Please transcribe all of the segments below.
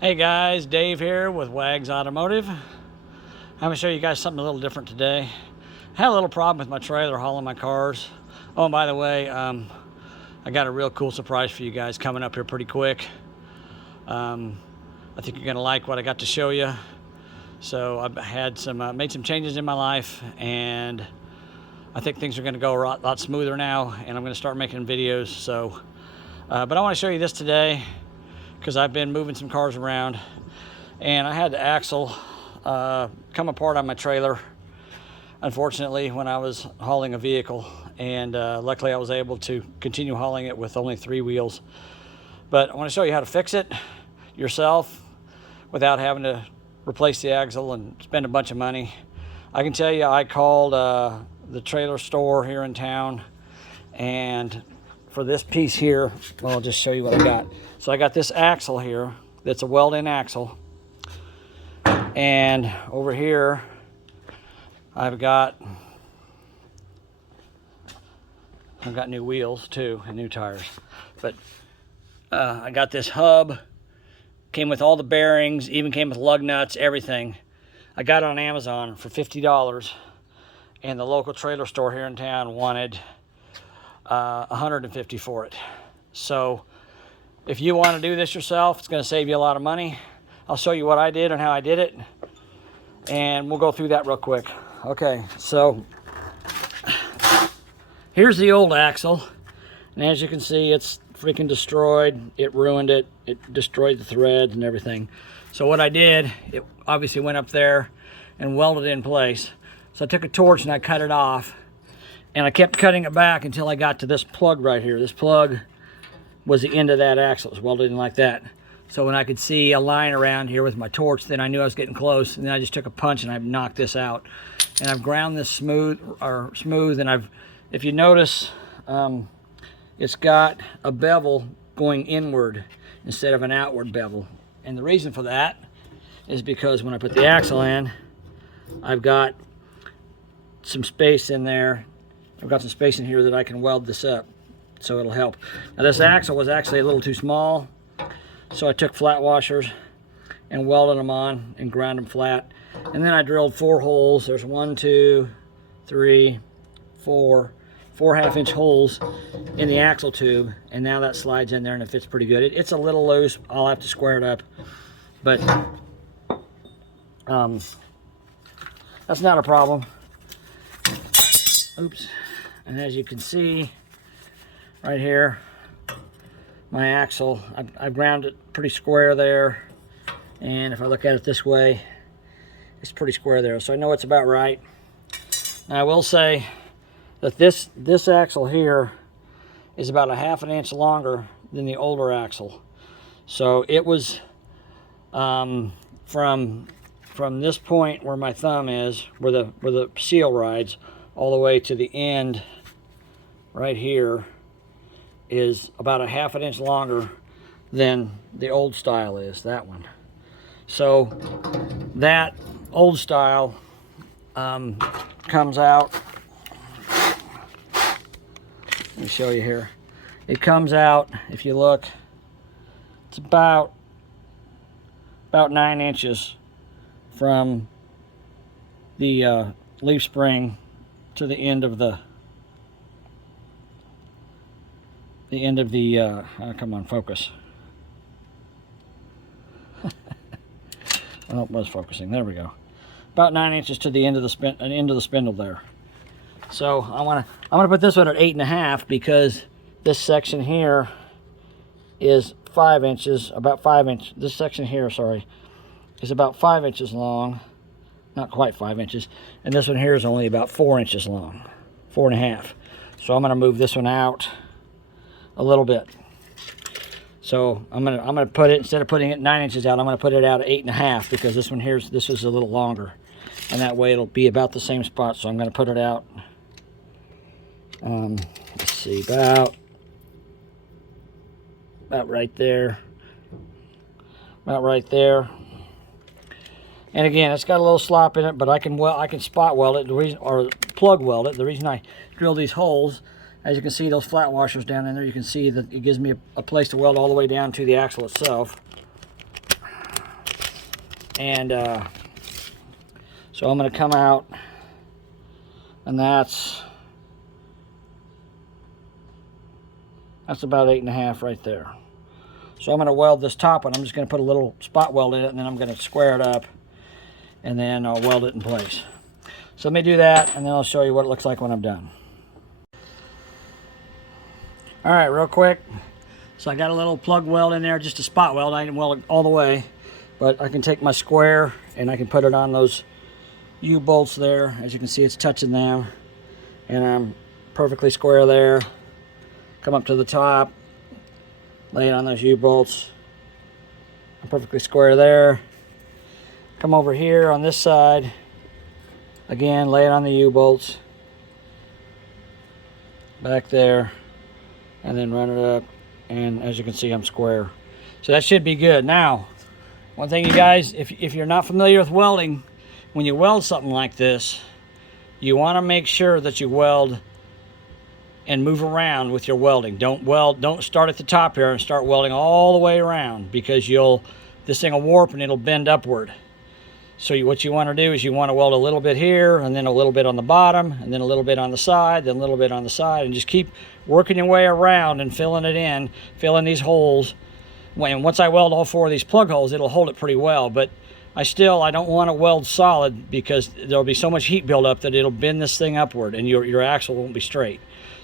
Hey guys, Dave here with Wags Automotive. I'm going to show you guys something a little different today. I had a little problem with my trailer hauling my cars. Oh, and by the way, I got a real cool surprise for you guys coming up here pretty quick. I think you're going to like what I got to show you. So I've had made some changes in my life, and I think things are going to go a lot smoother now, and I'm going to start making videos. So, but I want to show you this today, because I've been moving some cars around, and I had the axle come apart on my trailer, unfortunately, when I was hauling a vehicle, and luckily I was able to continue hauling it with only 3 wheels. But I want to show you how to fix it yourself without having to replace the axle and spend a bunch of money. I can tell you, I called the trailer store here in town, and for this piece here, well, I'll just show you what I got. So I got this axle here that's a weld-in axle, and over here I've got new wheels too and new tires. But I got this hub, came with all the bearings, even came with lug nuts, everything. I got it on Amazon for $50, and the local trailer store here in town wanted $150 for it. So if you want to do this yourself, it's going to save you a lot of money. I'll show you what I did and how I did it, and we'll go through that real quick. Okay, so here's the old axle, and as you can see, it's freaking destroyed. It ruined it. It destroyed the threads and everything. So what I did, it obviously went up there and welded it in place. So I took a torch and I cut it off, and I kept cutting it back until I got to this plug right here. This plug was the end of that axle. It was welded in like that. So when I could see a line around here with my torch, then I knew I was getting close, and then I just took a punch and I knocked this out. And I've ground this smooth, and if you notice, it's got a bevel going inward instead of an outward bevel. And the reason for that is because when I put the axle in, I've got some space in there. I've got some space in here that I can weld this up, so it'll help. Now this axle was actually a little too small, so I took flat washers and welded them on and ground them flat. And then I drilled 4 holes. There's 1, 2, 3, 4 half-inch holes in the axle tube, and now that slides in there and it fits pretty good. It's a little loose. I'll have to square it up, but that's not a problem. Oops. And as you can see right here, my axle, I've ground it pretty square there, and if I look at it this way, it's pretty square there, so I know it's about right. Now I will say that this axle here is about a ½ inch longer than the older axle. So it was from this point where my thumb is, where the seal rides, all the way to the end right here is about a ½ inch longer than the old style is, that one. So that old style comes out. Let me show you here. It comes out, if you look, it's about 9 inches from the leaf spring to the end of the come on, focus. Oh, it was focusing. There we go. About 9 inches to the end of the spindle there. So I'm gonna put this one at 8.5, because this section here is 5 inches, about 5 inches. This section here, sorry, is about 5 inches long, not quite 5 inches, and this one here is only about 4 inches long, 4.5. So I'm gonna move this one out a little bit. So I'm gonna put it, instead of putting it 9 inches out, I'm gonna put it out at 8.5, because this one here, this is a little longer, and that way it'll be about the same spot. So I'm gonna put it out. Let's see, about right there, about right there. And again, it's got a little slop in it, but I can spot weld it. The reason, or plug weld it. The reason I drill these holes, as you can see, those flat washers down in there, you can see that it gives me a place to weld all the way down to the axle itself. And so I'm going to come out, and that's about 8.5 right there. So I'm going to weld this top one. I'm just going to put a little spot weld in it, and then I'm going to square it up, and then I'll weld it in place. So let me do that, and then I'll show you what it looks like when I'm done. All right, real quick. So I got a little plug weld in there, just a spot weld. I didn't weld it all the way, but I can take my square and I can put it on those U-bolts there. As you can see, it's touching them, and I'm perfectly square there. Come up to the top, lay it on those U-bolts. I'm perfectly square there. Come over here on this side, again, lay it on the U-bolts. Back there, and then run it up, and as you can see, I'm square. So that should be good. Now, one thing, you guys, if you're not familiar with welding, when you weld something like this, you want to make sure that you weld and move around with your welding. Don't start at the top here and start welding all the way around, because this thing will warp and it'll bend upward. So what you want to do is you want to weld a little bit here, and then a little bit on the bottom, and then a little bit on the side, then a little bit on the side, and just keep working your way around and filling it in, filling these holes. Once I weld all 4 of these plug holes, it'll hold it pretty well, but I don't want to weld solid, because there'll be so much heat buildup that it'll bend this thing upward, and your axle won't be straight.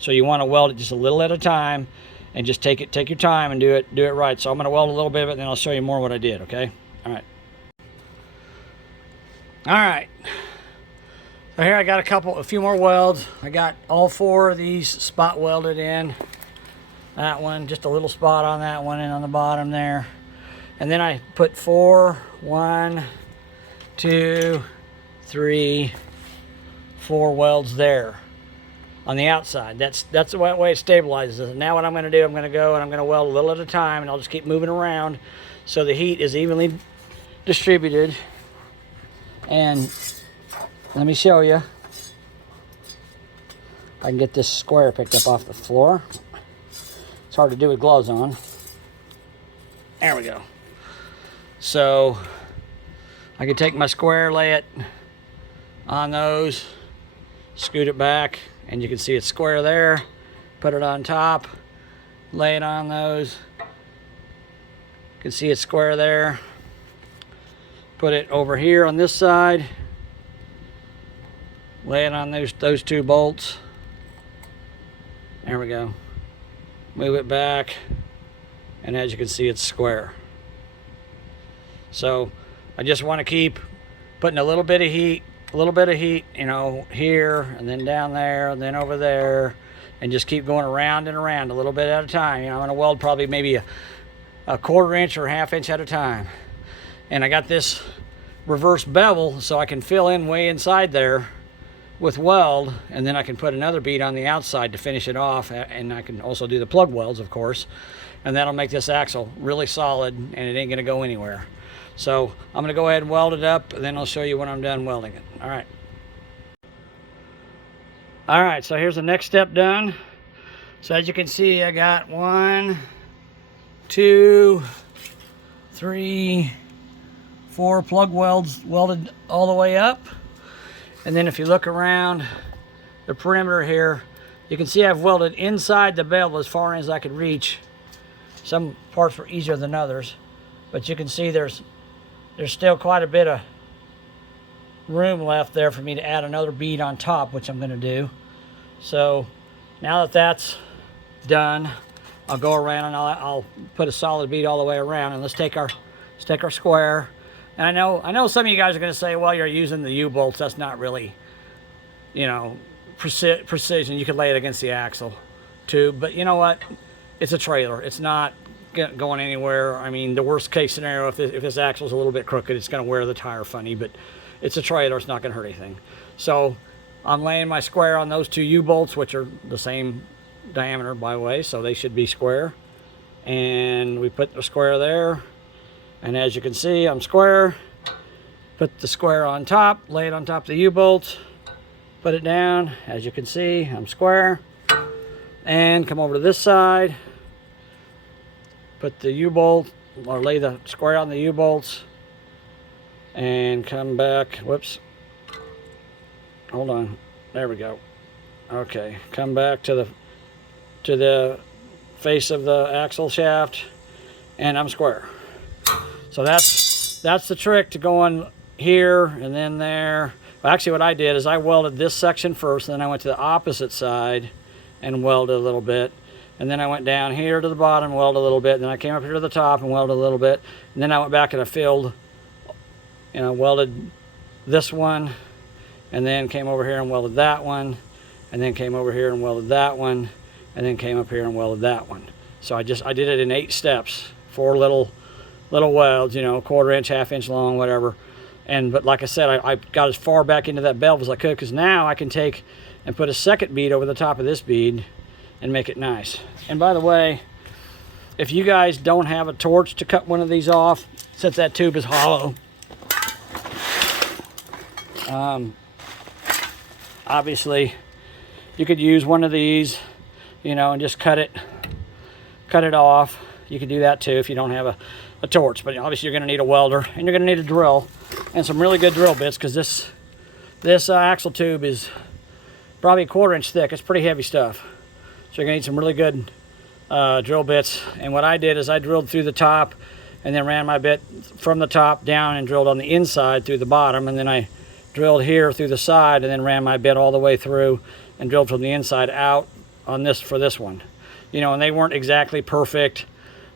So you want to weld it just a little at a time, and just take your time and do it right. So I'm going to weld a little bit of it, and then I'll show you more what I did, okay? All right. All right, so here I got a few more welds. I got all 4 of these spot welded in. That one, just a little spot on that one and on the bottom there. And then I put 4, 1, 2, 3, 4 welds there on the outside. That's the way it stabilizes it. Now what I'm going to do, I'm going to go and I'm going to weld a little at a time, and I'll just keep moving around so the heat is evenly distributed. And let me show you. I can get this square picked up off the floor. It's hard to do with gloves on. There we go. So I can take my square, lay it on those, scoot it back, and you can see it's square there. Put it on top, lay it on those. You can see it's square there. Put it over here on this side, lay it on those 2 bolts. There we go. Move it back, and as you can see, it's square. So I just want to keep putting a little bit of heat, you know, here, and then down there, and then over there, and just keep going around and around a little bit at a time. You know, I'm going to weld probably maybe a 1/4 inch or 1/2 inch at a time. And I got this reverse bevel so I can fill in way inside there with weld, and then I can put another bead on the outside to finish it off, and I can also do the plug welds, of course, and that'll make this axle really solid, and it ain't gonna go anywhere. So I'm gonna go ahead and weld it up, and then I'll show you when I'm done welding it. All right, so here's the next step done. So as you can see, I got 1, 2, 3, 4 plug welds welded all the way up. And then if you look around the perimeter here, you can see I've welded inside the bevel as far as I could reach. Some parts were easier than others, but you can see there's still quite a bit of room left there for me to add another bead on top, which I'm going to do. So now that that's done, I'll go around and I'll put a solid bead all the way around, and let's take our square. And I know some of you guys are going to say, well, you're using the U-bolts. That's not really, you know, precision. You could lay it against the axle too, but you know what? It's a trailer. It's not going anywhere. I mean, the worst case scenario, if this axle is a little bit crooked, it's going to wear the tire funny, but it's a trailer. It's not going to hurt anything. So I'm laying my square on those 2 U-bolts, which are the same diameter, by the way, so they should be square. And we put the square there, and as you can see, I'm square. Put the square on top, lay it on top of the U-bolts, put it down. As you can see, I'm square. And come over to this side, put the U-bolt, or lay the square on the U-bolts, and come back. Whoops. Hold on. There we go. Okay, come back to the face of the axle shaft, and I'm square. So that's the trick to going here and then there. Well, actually what I did is I welded this section first, and then I went to the opposite side and welded a little bit. And then I went down here to the bottom, welded a little bit, and then I came up here to the top and welded a little bit. And then I went back and I filled, and I welded this one, and then came over here and welded that one, and then came over here and welded that one, and then came up here and welded that one. So I did it in 8 steps, 4 little welds, you know, 1/4 inch, 1/2 inch long, whatever. But like I said, I got as far back into that belt as I could, because now I can take and put a second bead over the top of this bead and make it nice. And by the way, if you guys don't have a torch to cut one of these off, since that tube is hollow, obviously you could use one of these, you know, and just cut it off. You could do that too if you don't have a torch, but obviously you're going to need a welder, and you're going to need a drill and some really good drill bits, because this axle tube is probably 1/4 inch thick. It's pretty heavy stuff, so you're going to need some really good drill bits. And what I did is I drilled through the top, and then ran my bit from the top down and drilled on the inside through the bottom, and then I drilled here through the side, and then ran my bit all the way through and drilled from the inside out on this for this one. You know, and they weren't exactly perfect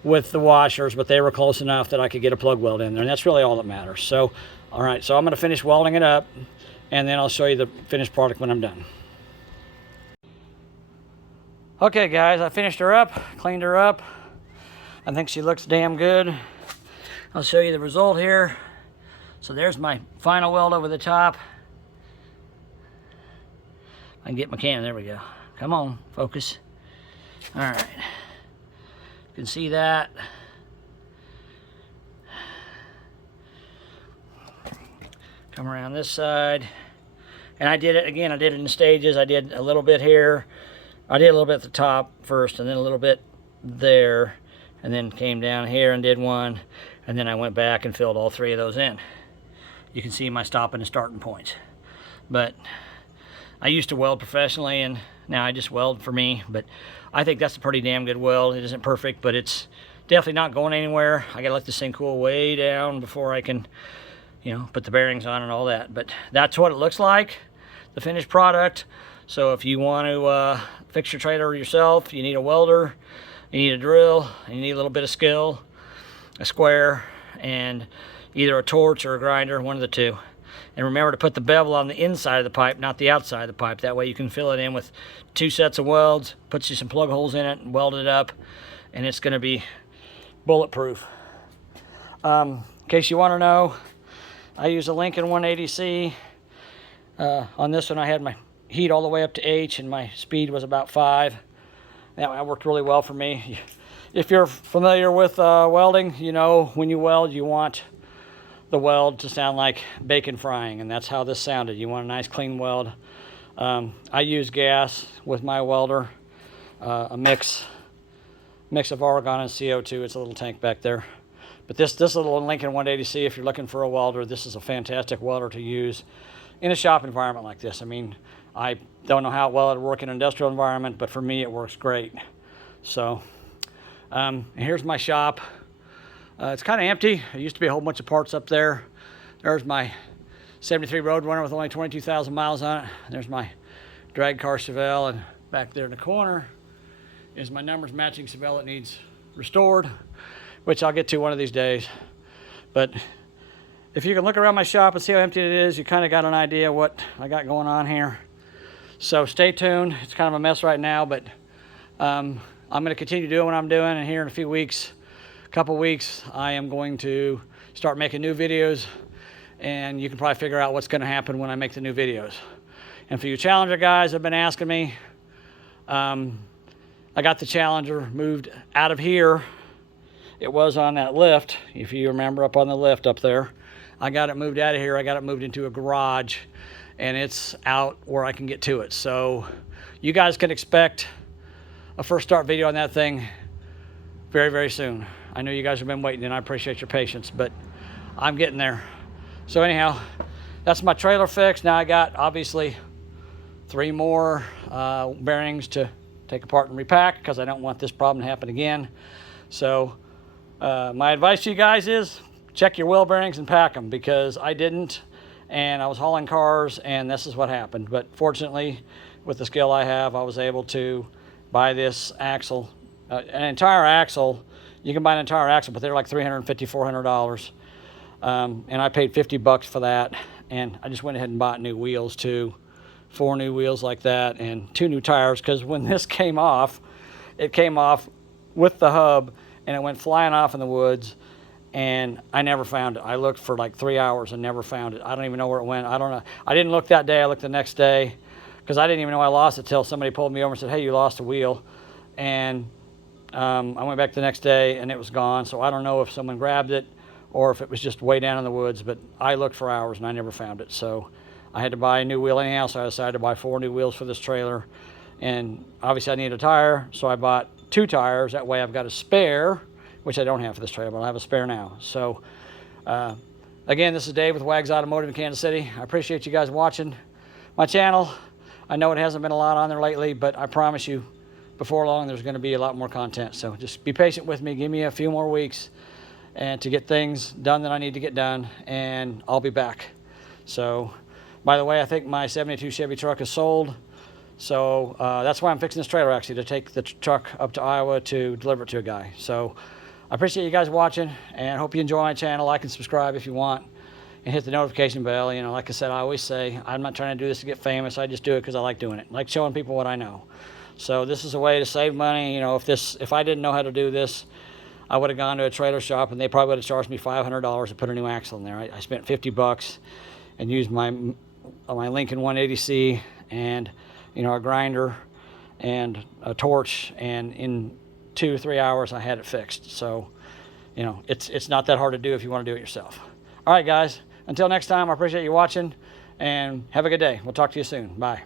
with the washers, but they were close enough that I could get a plug weld in there, and that's really all that matters. So, all right, so I'm going to finish welding it up, and then I'll show you the finished product when I'm done. Okay guys, I finished her up, cleaned her up. I think she looks damn good. I'll show you the result here. So there's my final weld over the top. I can get my camera, there we go. Come on, focus. All right, you can see that. Come around this side. And I did it, again, I did it in stages. I did a little bit here. I did a little bit at the top first, and then a little bit there, and then came down here and did one, and then I went back and filled all 3 of those in. You can see my stopping and starting points. But I used to weld professionally, and now I just weld for me, but I think that's a pretty damn good weld. It isn't perfect, but it's definitely not going anywhere. I gotta let this thing cool way down before I can, you know, put the bearings on and all that. But that's what it looks like, the finished product. So if you want to fix your trailer yourself, you need a welder, you need a drill, and you need a little bit of skill, a square, and either a torch or a grinder, one of the two. And remember to put the bevel on the inside of the pipe, not the outside of the pipe. That way you can fill it in with 2 sets of welds, put you some plug holes in it, and weld it up, and it's going to be bulletproof. In case you want to know, I use a Lincoln 180C. On this one I had my heat all the way up to H, and my speed was about 5. That worked really well for me. If you're familiar with welding, you know when you weld, you want the weld to sound like bacon frying, and that's how this sounded. You want a nice clean weld. I use gas with my welder, a mix of argon and CO2. It's a little tank back there. But this little Lincoln 180C, if you're looking for a welder, this is a fantastic welder to use in a shop environment like this. I mean, I don't know how well it'll work in an industrial environment, but for me it works great. So here's my shop. It's kind of empty. There used to be a whole bunch of parts up there. There's my 73 Roadrunner with only 22,000 miles on it. There's my drag car Chevelle, and back there in the corner is my numbers matching Chevelle that needs restored, which I'll get to one of these days. But if you can look around my shop and see how empty it is, you kind of got an idea what I got going on here. So stay tuned. It's kind of a mess right now, but I'm going to continue doing what I'm doing, and here in a couple weeks, I am going to start making new videos, and you can probably figure out what's going to happen when I make the new videos. And for you Challenger guys that have been asking me, I got the Challenger moved out of here. It was on that lift, if you remember, up on the lift up there. I got it moved out of here. I got it moved into a garage, and it's out where I can get to it. So you guys can expect a first start video on that thing very, very soon. I know you guys have been waiting, and I appreciate your patience, but I'm getting there. So anyhow, that's my trailer fixed. Now I got obviously 3 more bearings to take apart and repack because I don't want this problem to happen again. So my advice to you guys is check your wheel bearings and pack them, because I didn't, and I was hauling cars and this is what happened. But fortunately, with the skill I have, I was able to buy this axle, an entire axle. You can buy an entire axle, but they're like $350, $400. And I paid $50 for that, and I just went ahead and bought new wheels too, 4 new wheels like that, and 2 new tires, because when this came off, it came off with the hub and it went flying off in the woods, and I never found it. I looked for like 3 hours and never found it. I don't even know where it went. I don't know. I didn't look that day. I looked the next day because I didn't even know I lost it till somebody pulled me over and said, hey, you lost a wheel. And I went back the next day and it was gone. So I don't know if someone grabbed it or if it was just way down in the woods, but I looked for hours and I never found it. So I had to buy a new wheel anyhow, so I decided to buy 4 new wheels for this trailer. And obviously I need a tire, so I bought 2 tires. That way I've got a spare, which I don't have for this trailer, but I have a spare now. So again, this is Dave with Wags Automotive in Kansas City. I appreciate you guys watching my channel. I know it hasn't been a lot on there lately, but I promise you, before long, there's going to be a lot more content. So just be patient with me. Give me a few more weeks and to get things done that I need to get done, and I'll be back. So, by the way, I think my 72 Chevy truck is sold. So that's why I'm fixing this trailer, actually, to take the truck up to Iowa to deliver it to a guy. So I appreciate you guys watching, and I hope you enjoy my channel. Like and subscribe if you want, and hit the notification bell. You know, like I said, I always say, I'm not trying to do this to get famous. I just do it because I like doing it. I like showing people what I know. So this is a way to save money. You know, if I didn't know how to do this, I would have gone to a trailer shop and they probably would have charged me $500 to put a new axle in there. I spent $50 and used my Lincoln 180C and, you know, a grinder and a torch, and in 2 or 3 hours I had it fixed. So, you know, it's not that hard to do if you want to do it yourself. All right, guys, until next time, I appreciate you watching and have a good day. We'll talk to you soon. Bye.